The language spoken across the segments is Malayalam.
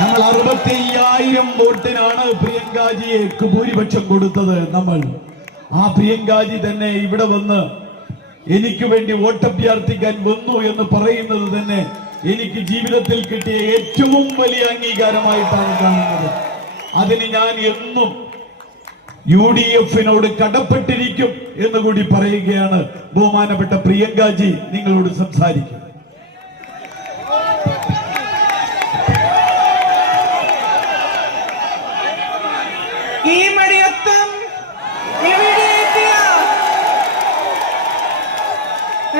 നമ്മൾ 65,000 വോട്ടിനാണ് പ്രിയങ്കാജിയെ ഭൂരിപക്ഷം കൊടുത്തത്. നമ്മൾ ആ പ്രിയങ്കാജി തന്നെ ഇവിടെ വന്ന് എനിക്ക് വേണ്ടി വോട്ടഭ്യർത്ഥിക്കാൻ വന്നു എന്ന് പറയുന്നത് തന്നെ എനിക്ക് ജീവിതത്തിൽ കിട്ടിയ ഏറ്റവും വലിയ അംഗീകാരമായിട്ടാണ് കാണുന്നത്. അതിന് ഞാൻ എന്നും UDF-നോട് കടപ്പെട്ടിരിക്കും എന്നുകൂടി പറയുകയാണ്. ബഹുമാനപ്പെട്ട പ്രിയങ്കാജി നിങ്ങളോട് സംസാരിക്കും.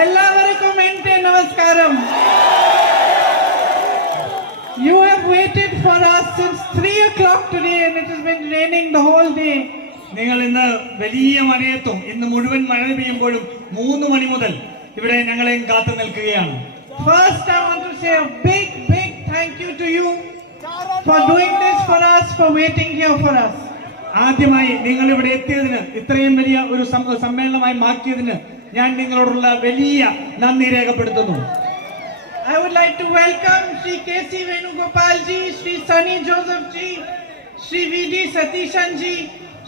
എല്ലാവർക്കും എന്റെ നമസ്കാരം. You have waited for us since 3 o'clock today and it has been raining the whole day. നിങ്ങൾ ഇന്ന് വലിയ മഴയത്തും ഇന്ന് മുഴുവൻ മഴ പെയ്യുമ്പോഴും 3 മണി മുതൽ ഇവിടെ ഞങ്ങളെ കാത്തു നിൽക്കുകയാണ്. First I want to say a big thank you to you for doing this for us, for waiting here for us. ആദ്യമായി നിങ്ങൾ ഇവിടെ എത്തിയതിന്, ഇത്രയും വലിയ ഒരു സമ്മേളനമായി മാറ്റിയതിന് ഞാൻ നിങ്ങളോടുള്ള വലിയ നന്ദി രേഖപ്പെടുത്തുന്നു. I would like to welcome Shri K.C. Venugopal ji, Shri Sunny Joseph ji, Shri V.D. Satishan ji,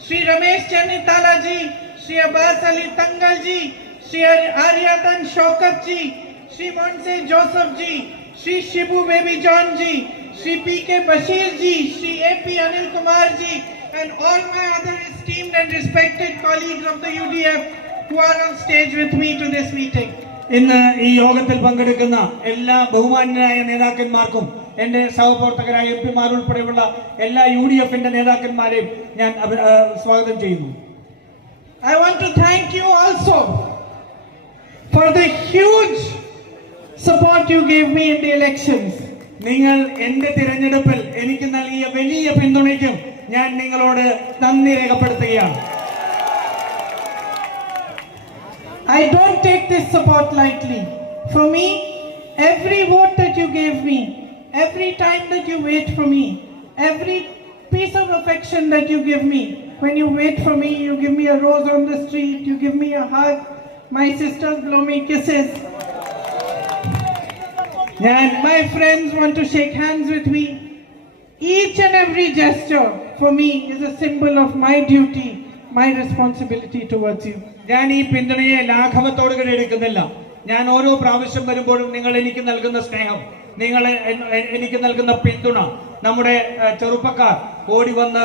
Shri Ramesh Channitala ji, Shri Abbas Ali Tangal ji, Shri Aryadan Shaukat ji, Shri Monse Joseph ji, Shri Shibu Baby John ji, Shri P.K. Bashir ji, Shri A.P. Anil Kumar ji, and all my other esteemed and respected colleagues of the UDF who are on stage with me to this meeting. ഇന്ന് ഈ യോഗത്തിൽ പങ്കെടുക്കുന്ന എല്ലാ ബഹുമാന്യരായ നേതാക്കന്മാർക്കും എന്റെ സഹപ്രവർത്തകരായ MP-മാർ ഉൾപ്പെടെയുള്ള എല്ലാ UDF-ന്റെ നേതാക്കന്മാരെയും ഞാൻ സ്വാഗതം ചെയ്യുന്നു. I want to thank you also for the huge support you gave me in the elections. നിങ്ങൾ എന്റെ തിരഞ്ഞെടുപ്പിൽ എനിക്ക് നൽകിയ വലിയ പിന്തുണയ്ക്കും ഞാൻ നിങ്ങളോട് നന്ദി രേഖപ്പെടുത്തുകയാണ്. I don't take this support lightly. For me, every vote that you gave me, every time that you wait for me, every piece of affection that you give me, when you wait for me, you give me a rose on the street, you give me a hug, my sisters blow me kisses, and my friends want to shake hands with me. Each and every gesture for me is a symbol of my duty, my responsibility towards you. ഞാൻ ഈ പിന്തുണയെ ലാഘവത്തോട് എടുക്കുന്നില്ല. ഞാൻ ഓരോ പ്രാവശ്യം വരുമ്പോഴും നിങ്ങൾ എനിക്ക് നൽകുന്ന സ്നേഹം, നിങ്ങൾ എനിക്ക് നൽകുന്ന പിന്തുണ, നമ്മുടെ ചെറുപ്പക്കാർ ഓടി വന്ന്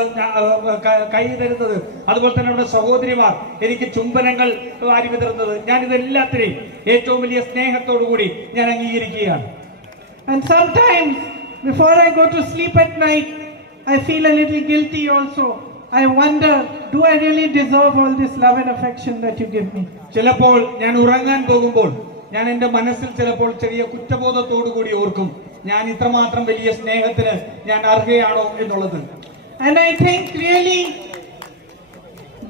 കൈ തരുന്നത്, അതുപോലെ തന്നെ നമ്മുടെ സഹോദരിമാർ എനിക്ക് ചുംബനങ്ങൾ വാരി വിതറുന്നത്, ഞാൻ ഇതെല്ലാത്തിനെയും ഏറ്റവും വലിയ സ്നേഹത്തോടു കൂടി ഞാൻ അംഗീകരിക്കുകയാണ്. And sometimes before I go to sleep at night, I feel a little guilty also. I wonder, do I really deserve all this love and affection that you give me? ചിലപ്പോൾ ഞാൻ ഉറങ്ങാൻ പോകുമ്പോൾ ഞാൻ എൻ്റെ മനസ്സിൽ ചിലപ്പോൾ ചെറിയ കുറ്റബോധത്തോടു കൂടി ഓർക്കും, ഞാൻ ഇത്രമാത്രം വലിയ സ്നേഹത്തിന് ഞാൻ അർഹയാണോ എന്നുള്ളത്. And I think really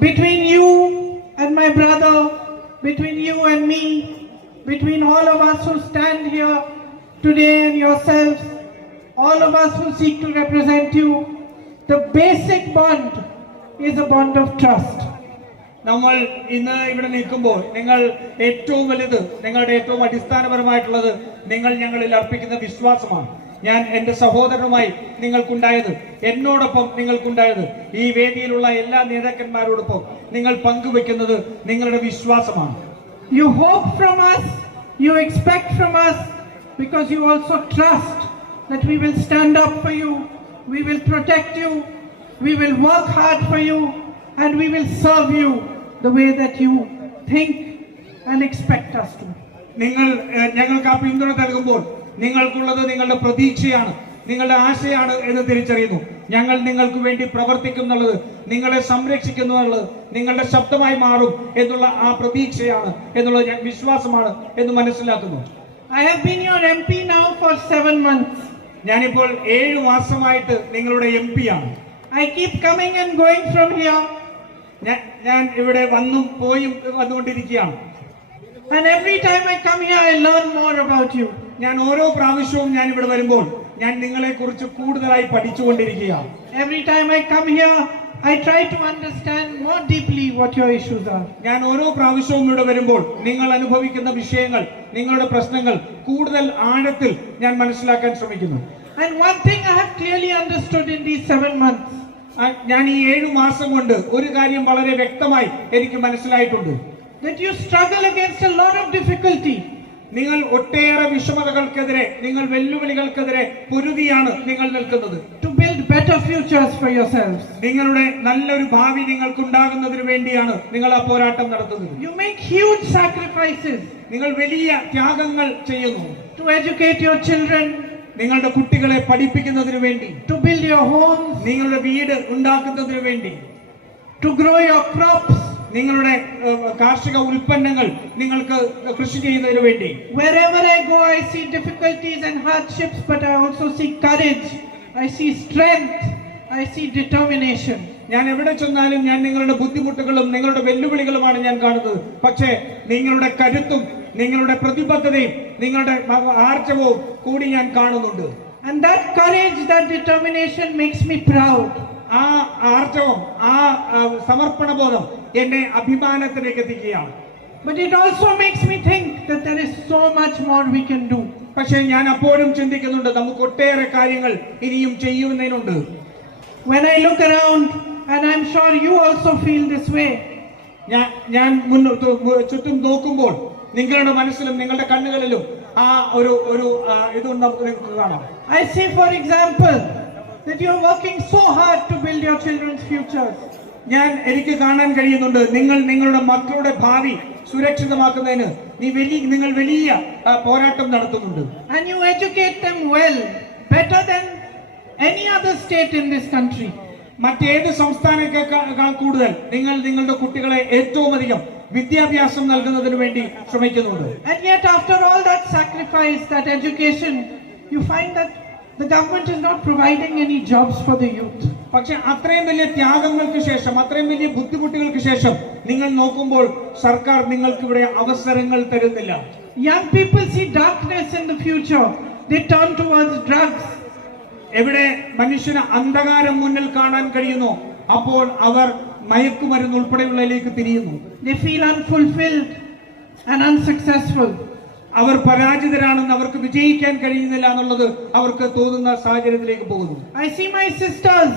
between you and my brother, between you and me, between all of us who stand here today and yourselves, all of us who seek to represent you, the basic bond is a bond of trust. നമ്മൾ ഇന്ന് ഇവിടെ നിൽക്കുമ്പോൾ നിങ്ങൾ ഏറ്റവും വലുത്, നിങ്ങളുടെ ഏറ്റവും അടിസ്ഥാനപരമായിട്ടുള്ളത് നിങ്ങൾ ഞങ്ങളിൽ അർപ്പിക്കുന്ന വിശ്വാസമാണ്. ഞാൻ എൻ്റെ സഹോദരനുമായി നിങ്ങൾക്കുണ്ടായത്, എന്നോടൊപ്പം നിങ്ങൾക്കുണ്ടായത്, ഈ വേദിയിലുള്ള എല്ലാ നേതാക്കന്മാരോടൊപ്പം നിങ്ങൾ പങ്കുവെക്കുന്നത് നിങ്ങളുടെ വിശ്വാസമാണ്. You hope from us, you expect from us, because you also trust that we will stand up for you, we will protect you, we will work hard for you, and we will serve you the way that you think and expect us to. നിങ്ങൾ ഞങ്ങൾക്ക് ആ പിന്തുണ നൽകുമ്പോൾ നിങ്ങൾക്കുള്ളത് നിങ്ങളുടെ പ്രതീക്ഷയാണ്, നിങ്ങളുടെ ആശയാണ് എന്ന് തിരിച്ചറിയുന്നു. ഞങ്ങൾ നിങ്ങൾക്ക് വേണ്ടി പ്രവർത്തിക്കും എന്നുള്ളത്, നിങ്ങളെ സംരക്ഷിക്കുന്നു എന്നുള്ളത്, നിങ്ങളുടെ ശബ്ദമായി മാറും എന്നുള്ള ആ പ്രതീക്ഷയാണ് എന്നുള്ള വിശ്വാസമാണ് എന്ന് മനസ്സിലാക്കുന്നു. I have been your MP now for 7 months. ഞാനിപ്പോൾ 7 മാസമായിട്ട് നിങ്ങളുടെ MP ആണ്. I keep coming and going from here. ഞാൻ ഇവിടെ വന്നും പോയും വന്നുകൊണ്ടിരിക്കുകയാണ്. And every time I come here, I learn more about you. ഞാൻ ഓരോ പ്രാവശ്യവും ഞാൻ ഇവിടെ വരുമ്പോൾ ഞാൻ നിങ്ങളെ കുറിച്ച് കൂടുതലായി പഠിച്ചുകൊണ്ടിരിക്കുകയാണ്. Every time I come here, I try to understand more deeply what your issues are. ഞാൻ ഓരോ പ്രാവശ്യവും ഇവിടെ വരുമ്പോൾ നിങ്ങൾ അനുഭവിക്കുന്ന വിഷയങ്ങൾ, നിങ്ങളുടെ പ്രശ്നങ്ങൾ കൂടുതൽ ആഴത്തിൽ ഞാൻ മനസ്സിലാക്കാൻ ശ്രമിക്കുന്നു. And one thing I have clearly understood in these 7 months, ഞാൻ ഈ 7 മാസം കൊണ്ട് ഒരു കാര്യം വളരെ വ്യക്തമായി എനിക്ക് മനസ്സിലായിട്ടുണ്ട്. that you struggle against a lot of difficulty. നിങ്ങൾ ഒട്ടേറെ വിഷമതകൾക്കെതിരെ, നിങ്ങൾ വെല്ലുവിളികൾക്കെതിരെ പൊരുതിയാണ് നിങ്ങൾ നിൽക്കുന്നത്. To build better futures for yourselves. നിങ്ങളുടെ നല്ലൊരു ഭാവി നിങ്ങൾക്കുണ്ടാകുന്നതിന് വേണ്ടിയാണ് നിങ്ങൾ ആ പോരാട്ടം നടത്തുന്നത്. You make huge sacrifices നിങ്ങൾ വലിയ ത്യാഗങ്ങൾ ചെയ്യുന്നു. to educate your children, നിങ്ങളുടെ കുട്ടികളെ പഠിപ്പിക്കുന്നതിന് വേണ്ടി, to build your homes, നിങ്ങളുടെ വീട് ഉണ്ടാക്കുന്നതിന് വേണ്ടി, to grow your crops. നിങ്ങളുടെ കാർഷിക ഉൽപ്പന്നങ്ങൾ നിങ്ങൾക്ക് കൃഷി ചെയ്യുന്നതിന് വേണ്ടി. Wherever I go, I see difficulties and hardships, but I also see courage. I see strength. I see determination. ഞാൻ എവിടെ ചെന്നാലും ഞാൻ നിങ്ങളുടെ ബുദ്ധിമുട്ടുകളും നിങ്ങളുടെ വെല്ലുവിളികളുമാണ് ഞാൻ കാണുന്നത്. പക്ഷേ നിങ്ങളുടെ കരുത്തും നിങ്ങളുടെ പ്രതിബദ്ധതയും നിങ്ങളുടെ ആർജവവും കൂടി ഞാൻ കാണുന്നുണ്ട്. And that courage, that determination makes me proud. ആ ആർജവം, ആ സമർപ്പണബോധം എന്നെ അഭിമാനത്തിലേക്ക് എത്തിക്കുകയാണ്. But it also makes me think that there is so much more we can do. പക്ഷേ ഞാൻ അപ്പോഴും ചിന്തിക്കുന്നുണ്ട്, നമുക്ക് ഒട്ടേറെ കാര്യങ്ങൾ ഇനിയും ചെയ്യുന്നതിനുണ്ട്. When I look around, and I'm sure you also feel this way, ഞാൻ ചുറ്റും നോക്കുമ്പോൾ നിങ്ങളുടെ മനസ്സിലും നിങ്ങളുടെ കണ്ണുകളിലും ആ ഒരു ഇതും നമുക്ക് കാണാം. I see, for example, that you're working so hard to build your children's futures. എനിക്ക് കാണാൻ കഴിയുന്നുണ്ട്, നിങ്ങൾ നിങ്ങളുടെ മക്കളുടെ ഭാവി സുരക്ഷിതമാക്കുന്നതിന് നിങ്ങൾ വലിയ പോരാട്ടം നടത്തുന്നുണ്ട്. And you educate them well, better than any other state in this country. മറ്റേത് സംസ്ഥാനത്തേക്കാൾ കൂടുതൽ നിങ്ങൾ നിങ്ങളുടെ കുട്ടികളെ ഏറ്റവും അധികം വിദ്യാഭ്യാസം നൽകുന്നതിന് വേണ്ടി ശ്രമിക്കുന്നുണ്ട്. And yet after all that sacrifice, that education, you find that the government is not providing any jobs for the youth. പക്ഷെ അത്രയും വലിയ ത്യാഗങ്ങൾക്ക് ശേഷം, അത്രയും വലിയ ബുദ്ധിമുട്ടുകൾക്ക് ശേഷം നിങ്ങൾ നോക്കുമ്പോൾ സർക്കാർ നിങ്ങൾക്ക് ഇവിടെ അവസരങ്ങൾ തരുന്നില്ല. Young people see darkness in the future. They turn towards drugs. എവിടെ മനുഷ്യന് അന്ധകാരം മുന്നിൽ കാണാൻ കഴിയുന്നു, അപ്പോൾ അവർ മയക്കുമരുന്ന് ഉൾപ്പെടെയുള്ളതിലേക്ക് തിരിയുന്നു. They feel unfulfilled and unsuccessful. അവർ പരാജിതരാണെന്ന്, അവർക്ക് വിജയിക്കാൻ കഴിയുന്നില്ല എന്നുള്ളത് അവർക്ക് തോന്നുന്ന സാഹചര്യത്തിലേക്ക് പോകുന്നു. I see my sisters.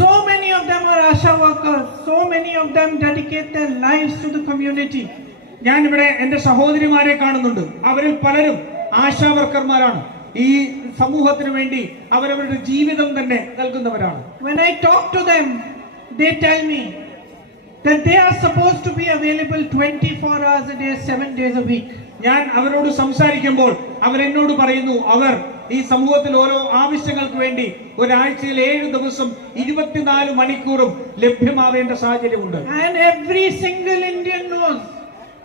So many of them are ASHA workers. So many of them dedicate their lives to the community. ഞാൻ ഇവിടെ എന്റെ സഹോദരിമാരെ കാണുന്നുണ്ട്. അവരിൽ പലരും ആശാ വർക്കർമാരാണ്. ഈ സമൂഹത്തിന് വേണ്ടി അവരവരുടെ ജീവിതം തന്നെ നൽകുന്നവരാണ്. When I talk to them, they tell me that they are supposed to be available 24 hours a day, 7 days a week. ഞാൻ അവരോട് സംസാരിക്കുമ്പോൾ അവരെന്നോട് പറയുന്നു, അവർ ഈ സമൂഹത്തിൽ ഓരോ ആവശ്യങ്ങൾക്ക് വേണ്ടി ഒരാഴ്ചയിൽ 7 ദിവസം 24 മണിക്കൂറും ലഭ്യമാവേണ്ട സാഹചര്യമുണ്ട്. And every single Indian knows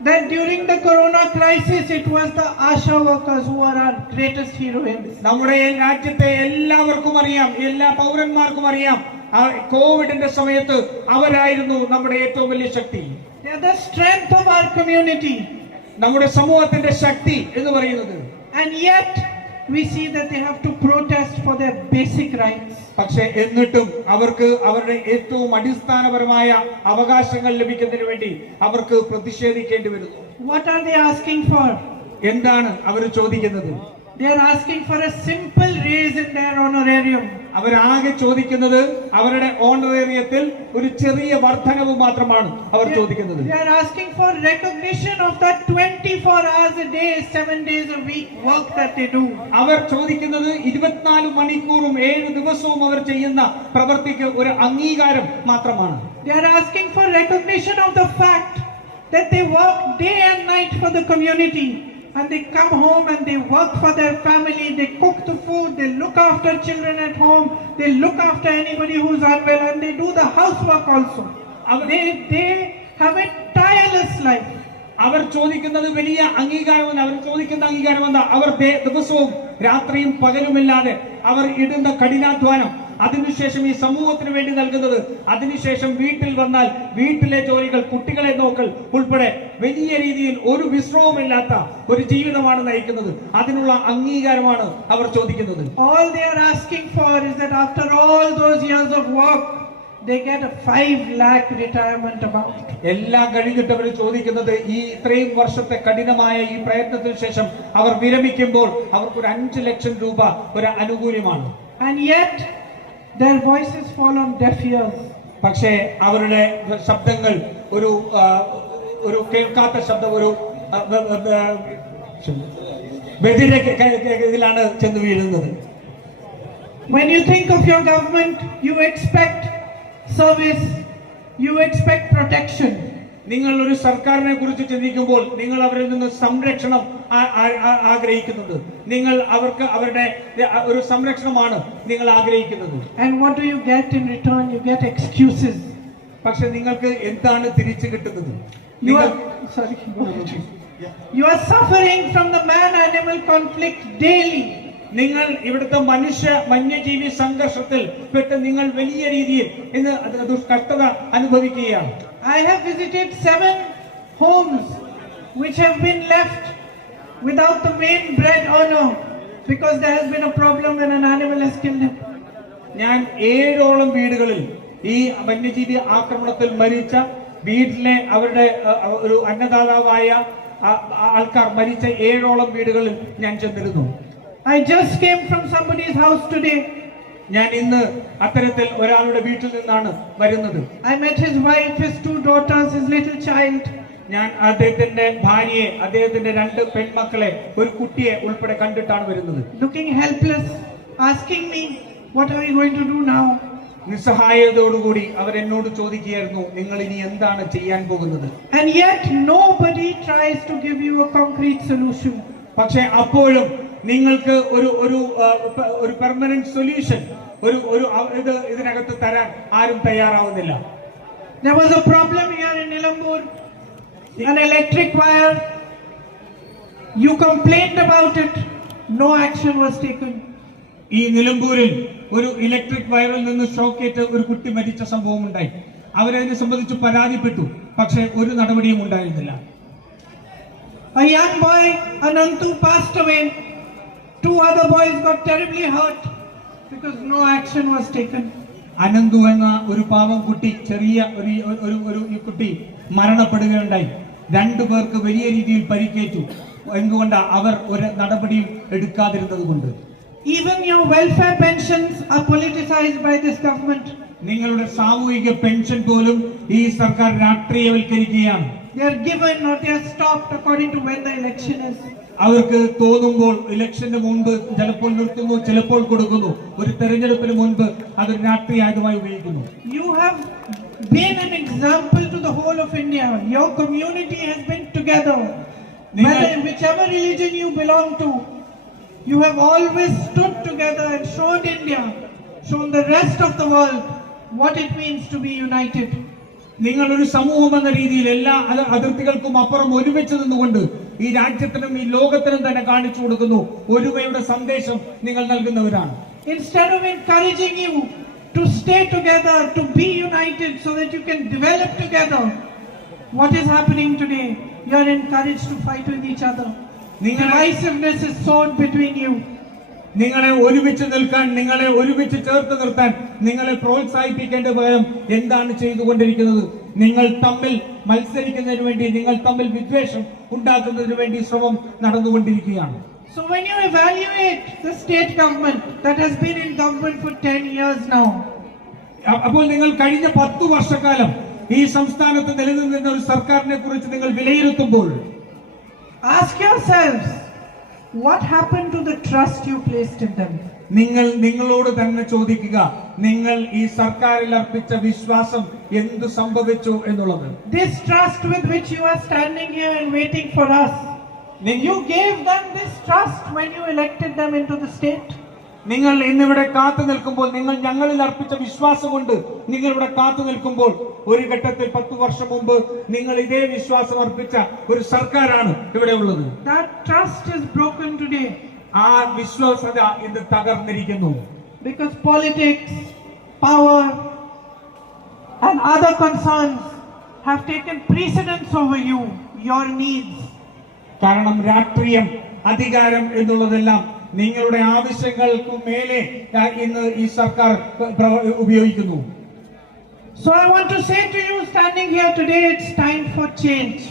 that during the corona crisis it was the ASHA workers who are our greatest heroines. നമ്മുടെ രാജ്യത്തെ എല്ലാവർക്കും അറിയാം, എല്ലാ പൗരന്മാർക്കും അറിയാം, കോവിഡിന്റെ സമയത്ത് അവരായിരുന്നു നമ്മുടെ ഏറ്റവും വലിയ ശക്തി. They are the strength of our community. നമ്മുടെ സമൂഹത്തിന്റെ ശക്തി എന്ന് പറയുന്നത്. And yet we see that they have to protest for their basic rights. പക്ഷേ എന്നിട്ടും അവർക്ക് അവരുടെ ഏറ്റവും അടിസ്ഥാനപരമായ അവകാശങ്ങൾ ലഭിക്കുന്നതിന് വേണ്ടി അവർക്ക് പ്രതിഷേധിക്കേണ്ടി വരുന്നു. What are they asking for? എന്താണ് അവർ ചോദിക്കുന്നത്? They are asking for a simple raise in their honorarium. അവരാകെ ചോദിക്കുന്നത് അവരുടെ ഓണറേറിയത്തിൽ ഒരു ചെറിയ വർധനവ് മാത്രമാണ് അവർ ചോദിക്കുന്നത്. They are asking for recognition of that 24 hours a day, 7 days a week work that they do. അവർ ചോദിക്കുന്നത് 24 മണിക്കൂറും 7 ദിവസവും അവർ ചെയ്യുന്ന പ്രവൃത്തിക്ക് ഒരു അംഗീകാരം മാത്രമാണ്. They are asking for recognition of the fact that they work day and night for the community. And they come home and they work for their family, they cook the food, they look after children at home, they look after anybody who's unwell, and they do the housework also. They have a tireless life. അവർ ചോദിക്കുന്നത് വലിയ അംഗീകാരമെന്ന്, അവർ ചോദിക്കുന്ന അംഗീകാരമെന്ന് അവർ ദിവസവും രാത്രിയും പകലുമില്ലാതെ അവർ ഇടുന്ന കഠിനാധ്വാനം, അതിനുശേഷം ഈ സമൂഹത്തിന് വേണ്ടി നൽകുന്നത്, അതിനുശേഷം വീട്ടിൽ വന്നാൽ വീട്ടിലെ ജോലികൾ, കുട്ടികളെ നോക്കൽ ഉൾപ്പെടെ വലിയ രീതിയിൽ ഒരു വിശ്രമമില്ലാത്ത ഒരു ജീവിതമാണ് നയിക്കുന്നത്. അതിനുള്ള അംഗീകാരമാണ് അവർ ചോദിക്കുന്നത്. All they are asking for is that after all those years of work, they get a 5 lakh retirement amount. എല്ലാം കഴിഞ്ഞിട്ട് അവർ ചോദിക്കുന്നത് ഈ ഇത്രയും വർഷത്തെ കഠിനമായ ഈ പ്രയത്നത്തിന് ശേഷം അവർ വിരമിക്കുമ്പോൾ അവർക്ക് ഒരു 5 ലക്ഷം രൂപ ഒരു ആനുകൂല്യമാണ്. And yet their voices fall on deaf ears. പക്ഷേ അവരുടെ ശബ്ദങ്ങൾ ഒരു കേൾക്കാത്ത ശബ്ദം, ഒരു ബധിര ഇതിലാണ് ചെന്ന് വീഴുന്നത്. When you think of your government, you expect service, you expect protection. നിങ്ങൾ ഒരു സർക്കാരിനെ കുറിച്ച് ചിന്തിക്കുമ്പോൾ നിങ്ങൾ അവരിൽ നിന്ന് സംരക്ഷണം ആഗ്രഹിക്കുന്നുണ്ട്. നിങ്ങൾ അവർക്ക് അവരുടെ ഒരു സംരക്ഷണമാണ് നിങ്ങൾ ആഗ്രഹിക്കുന്നത്. And what do you get in return? You get excuses. പക്ഷെ നിങ്ങൾക്ക് എന്താണ് തിരിച്ചു കിട്ടുന്നത്? You are suffering from the man-animal conflict daily. നിങ്ങൾ ഇവിടുത്തെ വന്യജീവി സംഘർഷത്തിൽ പെട്ട് നിങ്ങൾ വലിയ രീതിയിൽ ഇന്ന് കഷ്ടത അനുഭവിക്കുകയാണ്. I have visited 7 homes which have been left without the main bread earner because there has been a problem when an animal has killed him. ഞാൻ 7ഓളം വീടുകളിൽ ഈ വന്യജീവി ആക്രമണത്തിൽ മരിച്ച വീട്ടിലെ അവരുടെ ഒരു അന്നദാതാവായ ആൾക്കാർ മരിച്ച 7ഓളം വീടുകളിൽ ഞാൻ ചെന്നിരുന്നു. I just came from somebody's house today. ഞാൻ ഇന്ന് അത്തരത്തിൽ ഒരാളുടെ വീട്ടിൽ നിന്നാണ് വരുന്നത്. I met his wife, his 2 daughters, his little child. ഞാൻ അദ്ദേഹത്തിന്റെ ഭാര്യയെ, അദ്ദേഹത്തിന്റെ 2 പെൺമക്കളെ, ഒരു കുട്ടിയെ ഉൾപ്പെടെ കണ്ടിട്ടാണ് വരുന്നത്. Looking helpless, asking me, what are we going to do now? നിസ്സഹായതയോടുകൂടി അവർ എന്നോട് ചോദിക്കുകയായിരുന്നു, നിങ്ങൾ ഇനി എന്താണ് ചെയ്യാൻ പോകുന്നത്? And yet nobody tries to give you a concrete solution. പക്ഷേ അപ്പോഴും നിങ്ങൾക്ക് ഒരു പെർമനന്റ് സൊല്യൂഷൻ ഇതിനകത്ത് തരാൻ ആരും തയ്യാറാവുന്നില്ല. There was a problem here in Nilambur, an electric wire. You complained about it, no action was taken. ഈ നിലമ്പൂരിൽ ഒരു ഇലക്ട്രിക് വയറിൽ നിന്ന് ഷോക്കേറ്റ് ഒരു കുട്ടി മരിച്ച സംഭവം ഉണ്ടായി. അവരതിനെ സംബന്ധിച്ച് പരാതിപ്പെട്ടു, പക്ഷേ ഒരു നടപടിയും ഉണ്ടായിരുന്നില്ല. A young boy, Anantu, passed away. 2 other boys got terribly hurt because no action was taken. Ananthu എന്ന ഒരു പാവം കുട്ടി, ചെറിയ ഒരു കുട്ടി മരണപ്പെടുകയുണ്ടായി. 2 പേർക്ക് വലിയ രീതിയിൽ പരിക്കേറ്റു. എന്തുകൊണ്ട്? അവർ ഒരു നടപടിയും എടുക്കാതിരുന്നത് കൊണ്ട്. Even your welfare pensions are politicized by this government. നിങ്ങളുടെ സാമൂഹിക പെൻഷൻ പോലും ഈ സർക്കാർ രാഷ്ട്രീയവൽക്കരിക്കുകയാണ്. They are given or they are stopped according to when the election is. അവർക്ക് തോന്നുമ്പോൾ ഇലക്ഷന് മുൻപ് ചിലപ്പോൾ നിർത്തുന്നു, ചിലപ്പോൾ കൊടുക്കുന്നു. ഒരു തെരഞ്ഞെടുപ്പിന് മുൻപ് അതൊരു രാഷ്ട്രീയ ആയുധമായി ഉപയോഗിക്കുന്നു. You have been an example to the whole of India. Your community has been together. Whichever religion you belong to, you have always stood together and shown India, shown the rest of the world what it means to be united. നിങ്ങൾ ഒരു സമൂഹം എന്ന രീതിയിൽ എല്ലാ അതിർത്തികൾക്കും അപ്പുറം ഒരുമിച്ച് നിന്നുകൊണ്ട് ഈ രാജ്യത്തിനും ഈ ലോകത്തിനും തന്നെ കാണിച്ചു കൊടുക്കുന്നു ഒരുമയുടെ സന്ദേശം നിങ്ങൾ നൽകുന്നവരാണ്. Instead of encouraging you to stay together, to be united so that you can develop together, what is happening today? You are encouraged to fight with each other. Divisiveness is sown between you. നിങ്ങളെ ഒരുമിച്ച് നിൽക്കാൻ, നിങ്ങളെ ഒരുമിച്ച് ചേർത്ത് നിർത്താൻ നിങ്ങളെ പ്രോത്സാഹിപ്പിക്കേണ്ട പകരം എന്താണ് ചെയ്തുകൊണ്ടിരിക്കുന്നത്? നിങ്ങൾ തമ്മിൽ മത്സരിക്കുന്നതിന് വേണ്ടി, നിങ്ങൾ തമ്മിൽ വിദ്വേഷം ഉണ്ടാക്കുന്നതിന് വേണ്ടി ശ്രമം നടന്നുകൊണ്ടിരിക്കുകയാണ്. So when you evaluate the state government that has been in government for 10 years now, അപ്പോൾ നിങ്ങൾ കഴിഞ്ഞ 10 വർഷക്കാലം ഈ സംസ്ഥാനത്ത് നിലനിന്നിരുന്ന ഒരു സർക്കാരിനെ കുറിച്ച് നിങ്ങൾ വിലയിരുത്തുമ്പോൾ ask yourselves, what happened to the trust you placed in them? നിങ്ങളോട് തന്നെ ചോദിക്കുക, നിങ്ങൾ ഈ സർക്കാരിൽ അർപ്പിച്ച വിശ്വാസം എന്തു സംഭവിച്ചു എന്നുള്ളത്. This trust with which you are standing here and waiting for us, you gave them this trust when you elected them into the state. നിങ്ങൾ ഇന്നിവിടെ കാത്തു നിൽക്കുമ്പോൾ, നിങ്ങൾ ഞങ്ങളിൽ അർപ്പിച്ച വിശ്വാസം കൊണ്ട് നിങ്ങൾ ഇവിടെ കാത്തു നിൽക്കുമ്പോൾ, ഒരു ഘട്ടത്തിൽ 10 വർഷം മുമ്പ് നിങ്ങൾ ഇതേ വിശ്വാസം അർപ്പിച്ച ഒരു സർക്കാരാണ് ഇവിടെ ഉള്ളത്. That trust is broken today. ആ വിശ്വാസത ഇന്ന് തകർന്നിരിക്കുന്നു. Because politics, power and other concerns have taken precedence over you, your needs. കാരണം രാഷ്ട്രീയം, അധികാരം എന്നുള്ളതെല്ലാം നിങ്ങളുടെ ആവശ്യങ്ങൾക്കു മേലെ ഇന്ന് ഈ സർക്കാർ ഉപയോഗിക്കുന്നു. So I want to say to you standing here today, it's time for change.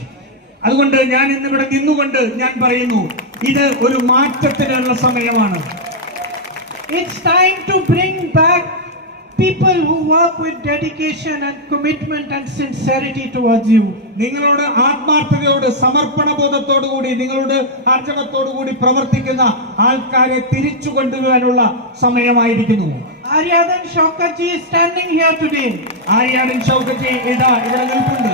അതുകൊണ്ട് ഞാൻ ഇന്നിവിടെ നിന്നുകൊണ്ട് ഞാൻ പറയുന്നു, ഇത് ഒരു മാറ്റത്തിനുള്ള സമയമാണ്. It's time to bring back people who work with dedication and commitment and sincerity towards you. നിങ്ങളോട് ആത്മാർത്ഥതയോട് സമർപ്പണബോധത്തോടുകൂടി നിങ്ങളോട് ആർജവത്തോടുകൂടി പ്രവർത്തിക്കുന്ന ആൾക്കാരെ തിരിച്ചു കൊണ്ടുവരാനുള്ള സമയമായിരിക്കുന്നു. Aryadan Shaukat ji is standing here today. Aryadan ഷൗക്കറ്റ് ഇതാ ഇവിടെ നിൽപ്പുണ്ട്.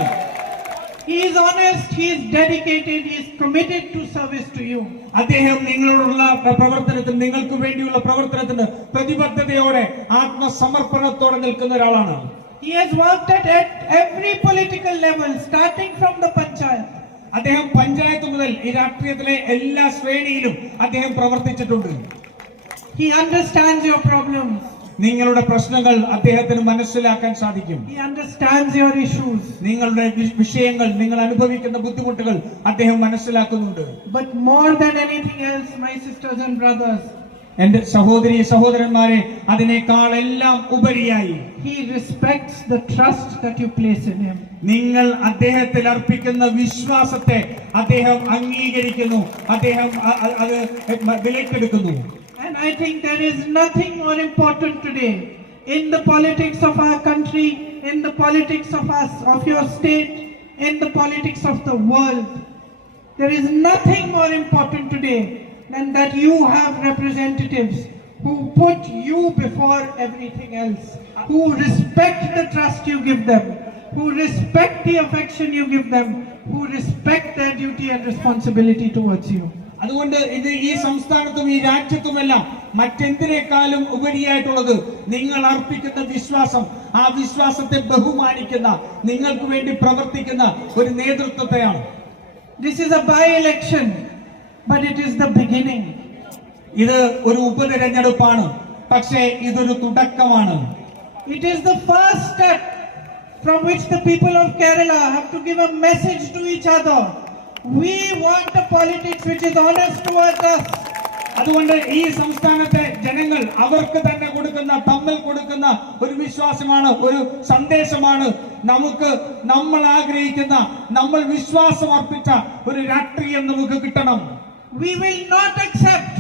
He is honest, he is dedicated, he is committed to service to you. അദ്ദേഹം നിങ്ങളോടുള്ള പ്രവർത്തനത്തിന്, നിങ്ങൾക്ക് വേണ്ടിയുള്ള പ്രവർത്തനത്തിന് പ്രതിബദ്ധതയോടെ ആത്മസമർപ്പണത്തോടെ നിൽക്കുന്ന ഒരാളാണ്. He has worked at every political level, starting from the panchayat. അദ്ദേഹം പഞ്ചായത്ത് മുതൽ ഈ രാഷ്ട്രീയത്തിലെ എല്ലാ ശ്രേണിയിലും അദ്ദേഹം പ്രവർത്തിച്ചിട്ടുണ്ട്. He understands your problems. നിങ്ങളുടെ പ്രശ്നങ്ങൾ അദ്ദേഹത്തിന് മനസ്സിലാക്കാൻ സാധിക്കും. He understands your issues. നിങ്ങളുടെ വിഷയങ്ങൾ, നിങ്ങൾ അനുഭവിക്കുന്ന ബുദ്ധിമുട്ടുകൾ അദ്ദേഹം മനസ്സിലാക്കുന്നുണ്ട്. But more than anything else, my sisters and brothers, എന്റെ സഹോദരി സഹോദരന്മാരെ, അതിനേക്കാൾ എല്ലാം ഉപരിയായി he respects the trust that you place in him. നിങ്ങൾ അദ്ദേഹത്തിൽ അർപ്പിക്കുന്ന വിശ്വാസത്തെ അദ്ദേഹം അംഗീകരിക്കുന്നു, അദ്ദേഹം അത് വിലക്കെടുക്കുന്നു. And I think there is nothing more important today in the politics of our country, in the politics of us, of your state, in the politics of the world. There is nothing more important today than that you have representatives who put you before everything else, who respect the trust you give them, who respect the affection you give them, who respect their duty and responsibility towards you. അതുകൊണ്ട് ഇത് ഈ സംസ്ഥാനത്തും ഈ രാജ്യത്തുമെല്ലാം മറ്റെന്തിനേക്കാളും ഉപരിയായിട്ടുള്ളത് നിങ്ങൾ അർപ്പിക്കുന്ന വിശ്വാസം, ആ വിശ്വാസത്തെ ബഹുമാനിക്കുന്ന, നിങ്ങൾക്ക് വേണ്ടി പ്രവർത്തിക്കുന്ന ഒരു നേതൃത്വത്തെയാണ്. This is a by-election, but it is the beginning. ഇത് ഒരു ഉപതെരഞ്ഞെടുപ്പാണ്, പക്ഷേ ഇതൊരു തുടക്കമാണ്. It is the first step from which the people of Kerala have to give a message to each other. We want a politics which is honest towards us. അതുകൊണ്ട് ഈ സംസ്ഥാനത്തെ ജനങ്ങൾ അവർക്ക് തന്നെ കൊടുക്കുന്ന, തമ്മിൽ കൊടുക്കുന്ന ഒരു വിശ്വാസമാണ്, ഒരു സന്ദേശമാണ്. നമ്മൾ ആഗ്രഹിക്കുന്ന, നമ്മൾ വിശ്വാസം അർപ്പിച്ച ഒരു രാഷ്ട്രീയം നമുക്ക് കിട്ടണം. We will not accept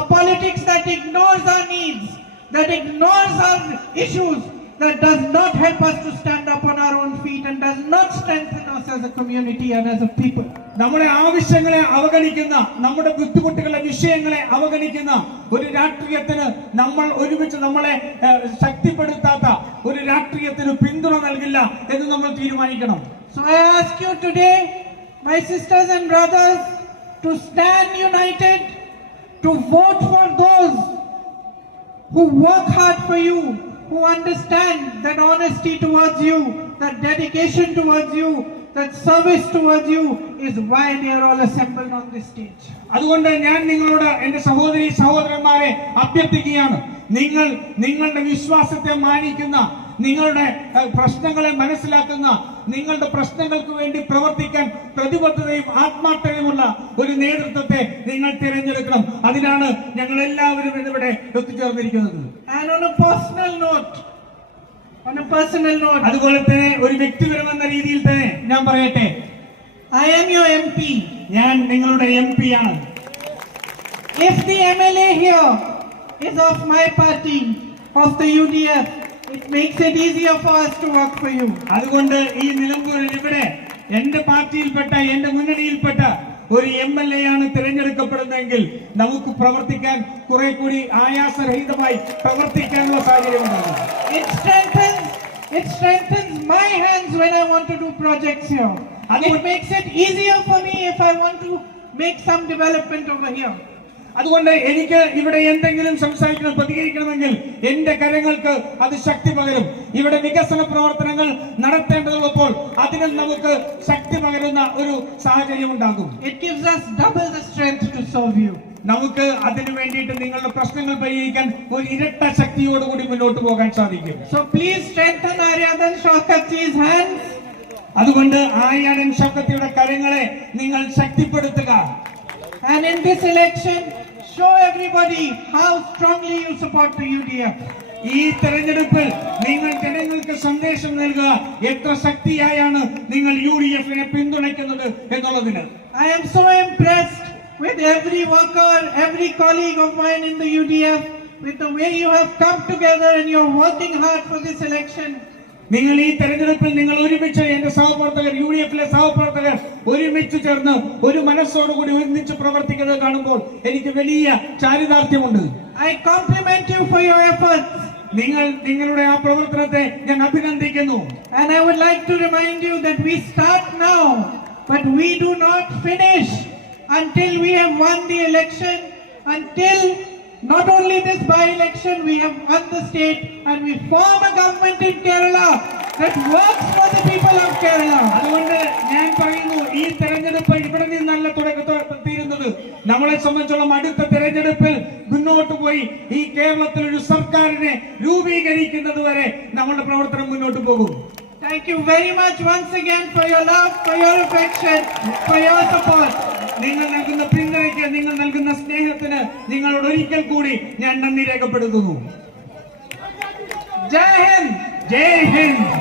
a politics that ignores our needs, that ignores our issues, that does not help us to stand up on our own feet and does not strengthen us as a community and as a people. നമ്മുടെ ആവശ്യങ്ങളെ അവഗണിക്കുന്ന, നമ്മുടെ ബുദ്ധിമുട്ടുകളെ, വിഷയങ്ങളെ അവഗണിക്കുന്ന ഒരു രാഷ്ട്രീയത്തിന് നമ്മൾ ഒരുമിച്ച് നമ്മളെ ശക്തിപ്പെടുത്താത്ത ഒരു രാഷ്ട്രീയത്തിന് പിന്തുണ നൽകില്ല എന്ന് നമ്മൾ തീരുമാനിക്കണം. So I ask you today, my sisters and brothers, to stand united, to vote for those who work hard for you, who understand that honesty towards you, that dedication towards you, that service towards you is why they are all assembled on this stage. അതുകൊണ്ട് ഞാൻ നിങ്ങളോട്, എന്റെ സഹോദരി സഹോദരന്മാരെ അഭ്യർത്ഥിക്കുകയാണ്, നിങ്ങളുടെ വിശ്വാസത്തെ മാനിക്കുന്ന, നിങ്ങളുടെ പ്രശ്നങ്ങളെ മനസ്സിലാക്കുന്ന, നിങ്ങളുടെ പ്രശ്നങ്ങൾക്ക് വേണ്ടി പ്രവർത്തിക്കാൻ പ്രതിബദ്ധതയും ആത്മാർത്ഥതയുമുള്ള ഒരു നേതൃത്വത്തെ നിങ്ങൾ തിരഞ്ഞെടുക്കണം. അതിനാണ് ഞങ്ങൾ എല്ലാവരും ഇന്നിവിടെ ഒത്തുചേർന്നിരിക്കുന്നത്. And on a personal note, അതുപോലെ തന്നെ ഒരു വ്യക്തിപരമെന്ന രീതിയിൽ തന്നെ ഞാൻ പറയട്ടെ, I am your MP. ഞാൻ നിങ്ങളുടെ MP ആണ്. If the MLA here is of my party, of the UDF, it makes it easier for us to work for you. അതുകൊണ്ട് ഈ നിലമ്പൂരിൽ ഇവിടെ എന്റെ പാർട്ടിയിൽപ്പെട്ട, എന്റെ മുന്നണിയിൽപ്പെട്ട ഒരു MLA ആണ് തിരഞ്ഞെടുക്കപ്പെടുന്നതെങ്കിൽ നമുക്ക് പ്രവർത്തിക്കാൻ കുറെ കൂടി ആയാസരഹിതമായി പ്രവർത്തിക്കാനുള്ള സാഹചര്യമുണ്ടാകും. It strengthens my hands when I want to do projects here. It makes it easier for me if I want to make some development over here. അതുകൊണ്ട് എനിക്ക് ഇവിടെ എന്തെങ്കിലും സംസാരിക്കണം, പ്രതികരിക്കണമെങ്കിൽ എന്റെ കരങ്ങൾക്ക് അത് ശക്തി പകരും. ഇവിടെ വികസന പ്രവർത്തനങ്ങൾ നടത്തേണ്ടതുള്ളപ്പോൾ അതിന് നമുക്ക് ശക്തി പകരുന്ന ഒരു സാഹചര്യം ഉണ്ടാകും. It gives us double the strength to serve you. നമുക്ക് അതിനു വേണ്ടിയിട്ട് നിങ്ങളുടെ പ്രശ്നങ്ങൾ പരിഹരിക്കാൻ ഒരു ഇരട്ട ശക്തിയോടുകൂടി മുന്നോട്ട് പോകാൻ സാധിക്കും. So please strengthen Aryadan Shaukatji's hands. അതുകൊണ്ട് ആര്യാടൻ ഷൗക്കത്തിയുടെ കരങ്ങളെ നിങ്ങൾ ശക്തിപ്പെടുത്തുക. And in this election, show everybody how strongly you support the UDF. ഈ തെരഞ്ഞെടുപ്പിൽ നിങ്ങൾ ജനങ്ങൾക്ക് സന്ദേശം നൽകുക എത്ര ശക്തിയായാണ് നിങ്ങൾ UDF നെ പിന്തുണയ്ക്കുന്നത് എന്നുള്ളതിന്. I am so impressed with every worker, every colleague of mine in the UDF, with the way you have come together and you're working hard for this election. നിങ്ങൾ ഈ തെരഞ്ഞെടുപ്പിൽ നിങ്ങൾ ഒരുമിച്ച് എന്റെ സഹപ്രവർത്തകർ UDF ലെ സഹപ്രവർത്തകർ ഒരുമിച്ച് ചേർന്ന് ഒരു മനസ്സോടുകൂടി ഒരുമിച്ച് പ്രവർത്തിക്കുന്നത് കാണുമ്പോൾ എനിക്ക് വലിയ ചാരിതാർത്ഥ്യമുണ്ട്. I compliment you for your efforts. നിങ്ങളുടെ ആ പ്രവർത്തനത്തെ ഞാൻ അഭിനന്ദിക്കുന്നു. And I would like to remind you that we start now, but we do not finish until we have won the election, until not only this by-election, we have won the state and we form a government in Kerala that works for the people of Kerala. അതുകൊണ്ട് ഞാൻ പറയുന്നു ഈ തെരഞ്ഞെടുപ്പ് ഇവിടെ നിന്നല്ല തീരുന്നത്. നമ്മളെ സംബന്ധിച്ചോളം അടുത്ത തെരഞ്ഞെടുപ്പിൽ മുന്നോട്ട് പോയി ഈ കേരളത്തിൽ ഒരു സർക്കാരിനെ രൂപീകരിക്കുന്നത് വരെ നമ്മുടെ പ്രവർത്തനം മുന്നോട്ട് പോകും. Thank you very much once again for your love, for your affection, for your support. നിങ്ങൾ നൽകുന്ന പിന്തുണയ്ക്ക്, നിങ്ങൾ നൽകുന്ന സ്നേഹത്തിന് നിങ്ങളോട് ഒരിക്കൽ കൂടി ഞാൻ നന്ദി രേഖപ്പെടുത്തുന്നു. Jai Hind! ജയ് ഹിന്ദ്.